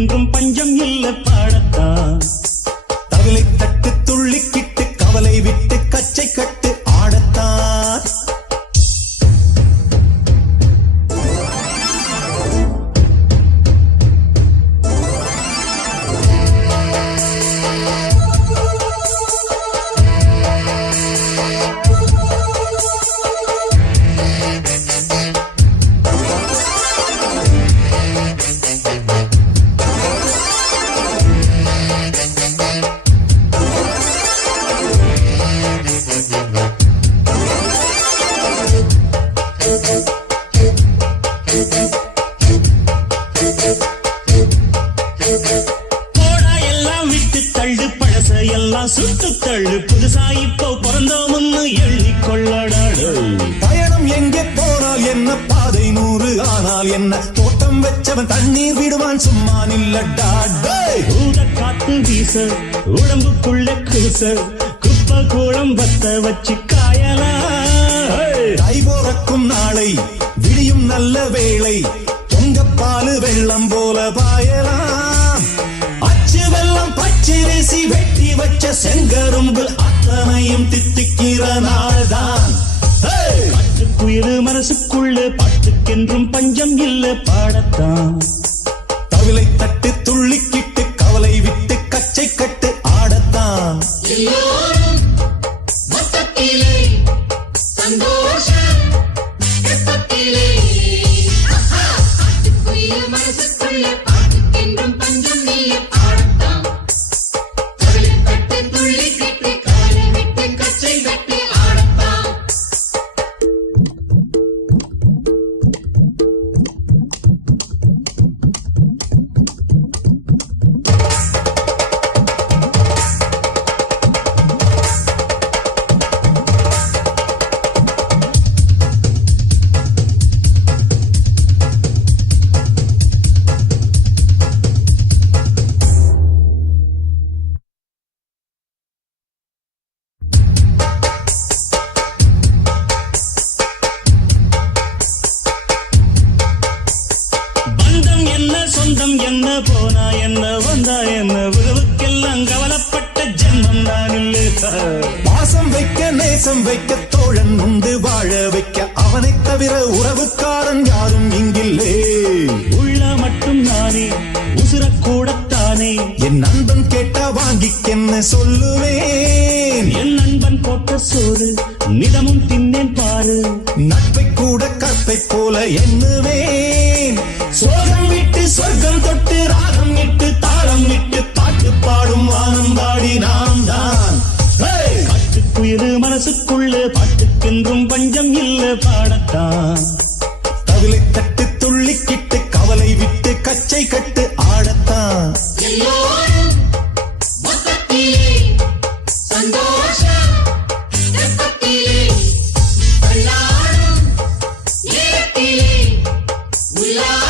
பாட்டுக்கென்றும் பஞ்சம் இல்ல பாடத்தான். தவிலை தட்டு துள்ளிக்கிட்டு கவலை விட்டு கச்சை கட்டு ஆடத்தான். போடா எல்லாம் விட்டு தள்ளு பழச எல்லாம் சுட்டு தள்ளு புதுசா இப்போ பிறந்தோம்னு எண்ணிக்கொள்ளடாடு. பயணம் எங்கே போனால் என்ன பாதை 100 ஆனால் என்ன தோட்டம் வச்சவன் தண்ணீர் விடுவான் சும்மா நில்லடா. ஊத காத்து வீச உடம்புக்குள்ள கூச குப்பை கூடம் பத்த வச்சு காயலாம். கை போறக்கும் நாளை விடியும் நல்ல வேளை பொங்கப்பாலு வெள்ளம் போல பாயலாம். அச்சு வெள்ளம் பச்சரிசி வெட்டி வச்ச செங்கரும்பு அத்தனையும் தித்திக்கிற நாள்தான். பட்டுக்குயிரு மனசுக்குள்ள பாட்டுக்கென்றும் பஞ்சம் இல்ல பாடத்தான். தவிலை தட்டு துள்ளிக்கிட்டு கவலை விட்டு கச்சை கட்டு ஆடத்தான். சொந்தம் என்ன போனா என்ன வந்தா என்ன உறவுக்கெல்லாம் கவலைப்பட்ட ஜென்மம் நான் இல்லை. பாசம் வைக்க நேசம் வைக்க தோழன் உண்டு வாழ வைக்க அவனை தவிர உறவுக்காரன் யாரும் இங்கில்லே. உள்ள மட்டும் நானே உசுரக்கூடத்தானே என் நண்பன் கேட்டா வாங்கிக்கென்ன சொல்லுவேன். என் நண்பன் போட்ட சோறு நிதமும் தின்னேன் பாரு. நட்பை கூட கற்பை போல எண்ணுவேன். சோகம் விட்டு சொர்க்கம் தொட்டு ராகம் இட்டு தாளம் விட்டு பாட்டு பாடும் வானம் பாடி நாம் தான். காட்டுக்குயிரு மனசுக்குள்ள பாட்டுக்கென்றும் பஞ்சம் இல்ல பாடத்தான். தவிலை தட்டு துள்ளிக்கிட்டு கவலை விட்டு கச்சை கட்டு ஆடத்தான். Yeah.